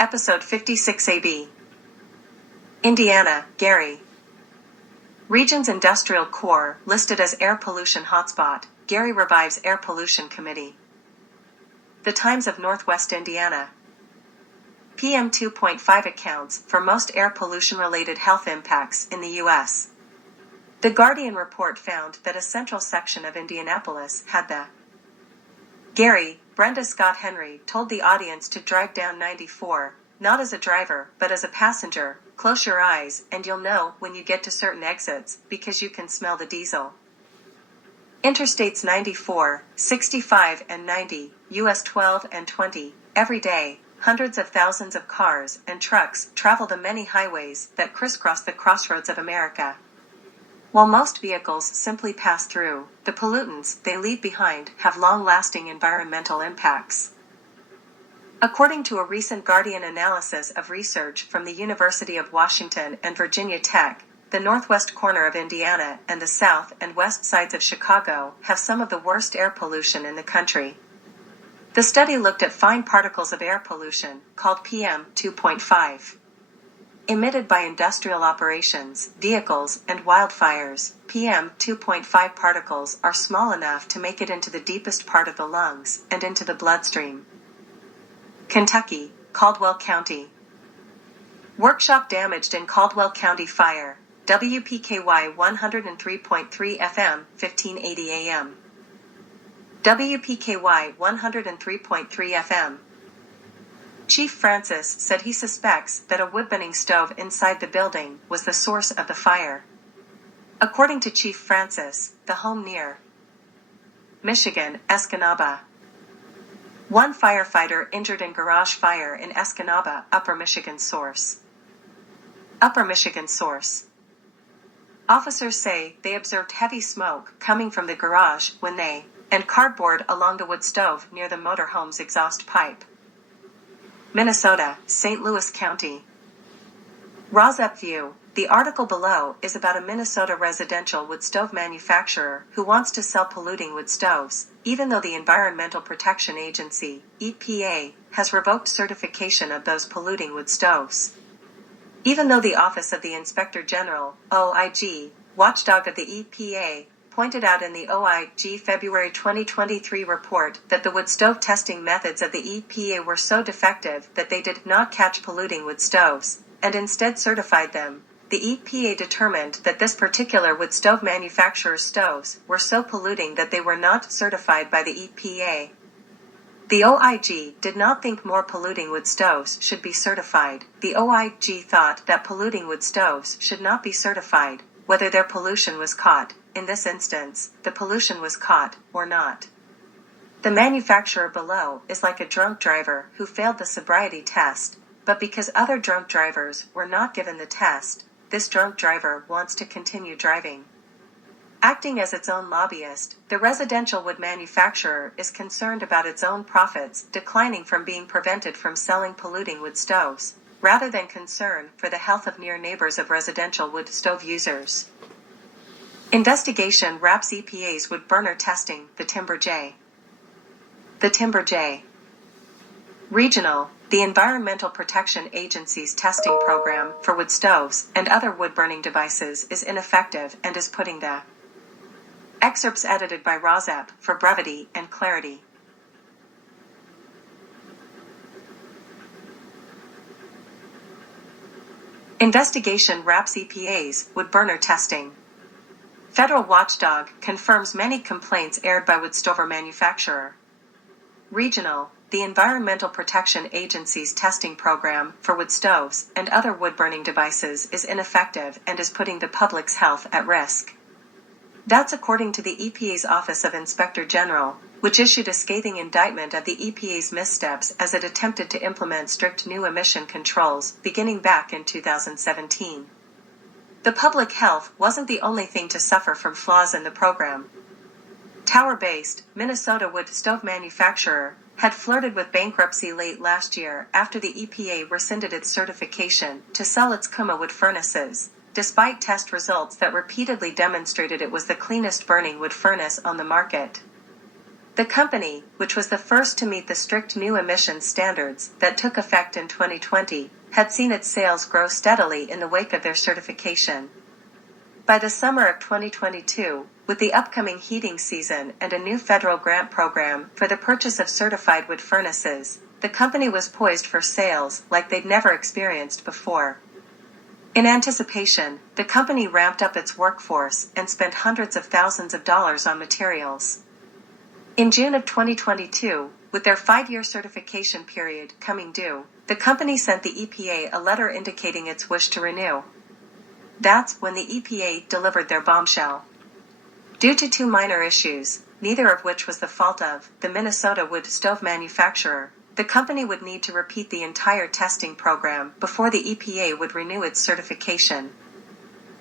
Episode 56 AB. Indiana, Gary. Region's Industrial Core listed as air pollution hotspot. Gary revives air pollution committee. The Times of Northwest Indiana. PM 2.5 accounts for most air pollution-related health impacts in the U.S. The Guardian report found that a central section of Indianapolis had the Gary, Brenda Scott Henry told the audience to drive down 94, not as a driver, but as a passenger. Close your eyes, and you'll know when you get to certain exits, because you can smell the diesel. Interstates 94, 65 and 90, US 12 and 20, every day, hundreds of thousands of cars and trucks travel the many highways that crisscross the crossroads of America. While most vehicles simply pass through, the pollutants they leave behind have long-lasting environmental impacts. According to a recent Guardian analysis of research from the University of Washington and Virginia Tech, the northwest corner of Indiana and the south and west sides of Chicago have some of the worst air pollution in the country. The study looked at fine particles of air pollution, called PM 2.5. Emitted by industrial operations, vehicles, and wildfires. PM 2.5 particles are small enough to make it into the deepest part of the lungs and into the bloodstream. Kentucky, Caldwell County. Workshop damaged in Caldwell County fire. WPKY 103.3 FM, 1580 AM. WPKY 103.3 FM. Chief Francis said he suspects that a wood-burning stove inside the building was the source of the fire. According to Chief Francis, the home near Michigan, Escanaba. One firefighter injured in garage fire in Escanaba, Upper Michigan source. Upper Michigan source. Officers say they observed heavy smoke coming from the garage when they and cardboard along the wood stove near the motorhome's exhaust pipe. Minnesota, St. Louis County. Rosep View. The article below is about a Minnesota residential wood stove manufacturer who wants to sell polluting wood stoves, even though the Environmental Protection Agency, EPA, has revoked certification of those polluting wood stoves. Even though the Office of the Inspector General, OIG, watchdog of the EPA, pointed out in the OIG February 2023 report that the wood stove testing methods of the EPA were so defective that they did not catch polluting wood stoves, and instead certified them, the EPA determined that this particular wood stove manufacturer's stoves were so polluting that they were not certified by the EPA. The OIG did not think more polluting wood stoves should be certified. The OIG thought that polluting wood stoves should not be certified, whether their pollution was caught. In this instance, the pollution was caught, or not. The manufacturer below is like a drunk driver who failed the sobriety test, but because other drunk drivers were not given the test, this drunk driver wants to continue driving. Acting as its own lobbyist, the residential wood manufacturer is concerned about its own profits declining from being prevented from selling polluting wood stoves, rather than concern for the health of near neighbors of residential wood stove users. Investigation wraps EPA's wood burner testing. The Timber J. The Timber J. Regional. The Environmental Protection Agency's testing program for wood stoves and other wood-burning devices is ineffective and is putting the excerpts edited by Rosep for brevity and clarity. Investigation wraps EPA's wood burner testing. Federal watchdog confirms many complaints aired by wood stover manufacturer. Regional. The Environmental Protection Agency's testing program for wood stoves and other wood-burning devices is ineffective and is putting the public's health at risk. That's according to the EPA's Office of Inspector General, which issued a scathing indictment of the EPA's missteps as it attempted to implement strict new emission controls beginning back in 2017. The public health wasn't the only thing to suffer from flaws in the program. Tower-based, Minnesota wood stove manufacturer had flirted with bankruptcy late last year after the EPA rescinded its certification to sell its Kuma wood furnaces, despite test results that repeatedly demonstrated it was the cleanest burning wood furnace on the market. The company, which was the first to meet the strict new emissions standards that took effect in 2020, had seen its sales grow steadily in the wake of their certification. By the summer of 2022, with the upcoming heating season and a new federal grant program for the purchase of certified wood furnaces, the company was poised for sales like they'd never experienced before. In anticipation, the company ramped up its workforce and spent hundreds of thousands of dollars on materials. In June of 2022, with their 5-year certification period coming due, the company sent the EPA a letter indicating its wish to renew. That's when the EPA delivered their bombshell. Due to 2 minor issues, neither of which was the fault of the Minnesota wood stove manufacturer, the company would need to repeat the entire testing program before the EPA would renew its certification.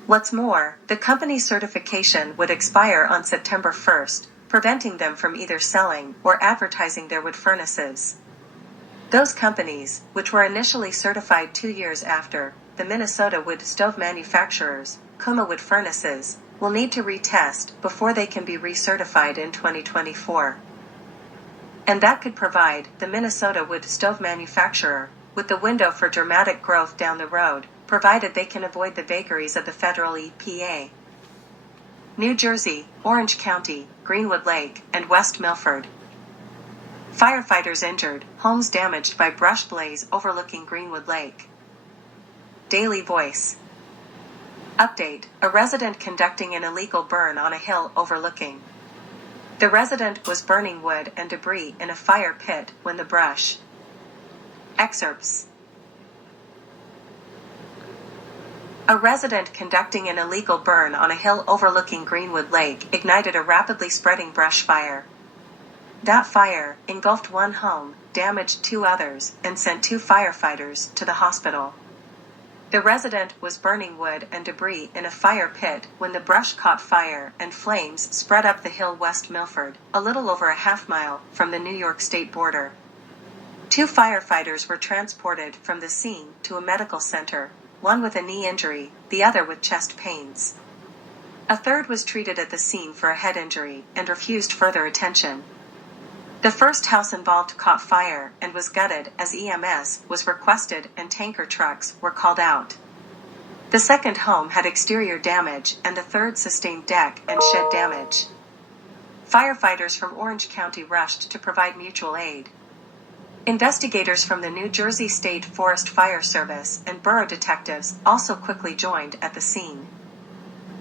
What's more, the company's certification would expire on September 1st, preventing them from either selling or advertising their wood furnaces. Those companies, which were initially certified 2 years after the Minnesota wood stove manufacturers, Kuma wood furnaces, will need to retest before they can be recertified in 2024. And that could provide the Minnesota wood stove manufacturer with the window for dramatic growth down the road, provided they can avoid the vagaries of the federal EPA. New Jersey, Orange County, Greenwood Lake, and West Milford. Firefighters injured, homes damaged by brush blaze overlooking Greenwood Lake. Daily Voice. Update: a resident conducting an illegal burn on a hill overlooking. The resident was burning wood and debris in a fire pit when the brush. Excerpts. A resident conducting an illegal burn on a hill overlooking Greenwood Lake ignited a rapidly spreading brush fire. That fire engulfed 1 home, damaged 2 others, and sent 2 firefighters to the hospital. The resident was burning wood and debris in a fire pit when the brush caught fire and flames spread up the hill West Milford, a little over a half-mile from the New York state border. 2 firefighters were transported from the scene to a medical center, one with a knee injury, the other with chest pains. A third was treated at the scene for a head injury and refused further attention. The first house involved caught fire and was gutted as EMS was requested and tanker trucks were called out. The second home had exterior damage and the third sustained deck and shed damage. Firefighters from Orange County rushed to provide mutual aid. Investigators from the New Jersey State Forest Fire Service and borough detectives also quickly joined at the scene.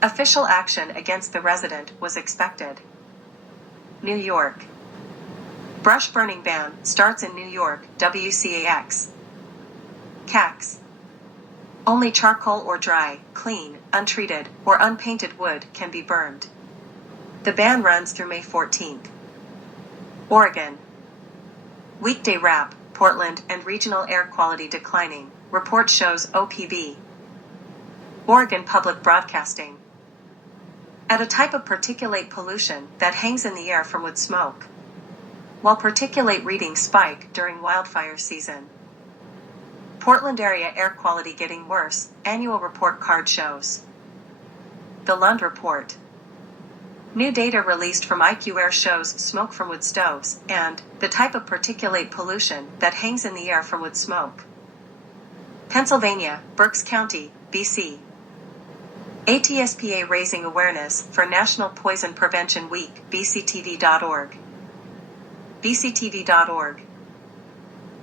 Official action against the resident was expected. New York. Brush burning ban starts in New York, WCAX. CAX. Only charcoal or dry, clean, untreated, or unpainted wood can be burned. The ban runs through May 14th. Oregon. Weekday wrap, Portland and regional air quality declining, report shows OPB. Oregon Public Broadcasting. At a type of particulate pollution that hangs in the air from wood smoke. While particulate readings spike during wildfire season. Portland area air quality getting worse, annual report card shows. The Lund Report. New data released from IQ Air shows smoke from wood stoves and the type of particulate pollution that hangs in the air from wood smoke. Pennsylvania, Berks County, BC. ATSPA raising awareness for National Poison Prevention Week, bctv.org. bctv.org.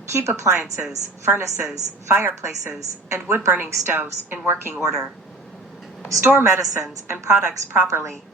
Keep appliances, furnaces, fireplaces, and wood-burning stoves in working order. Store medicines and products properly.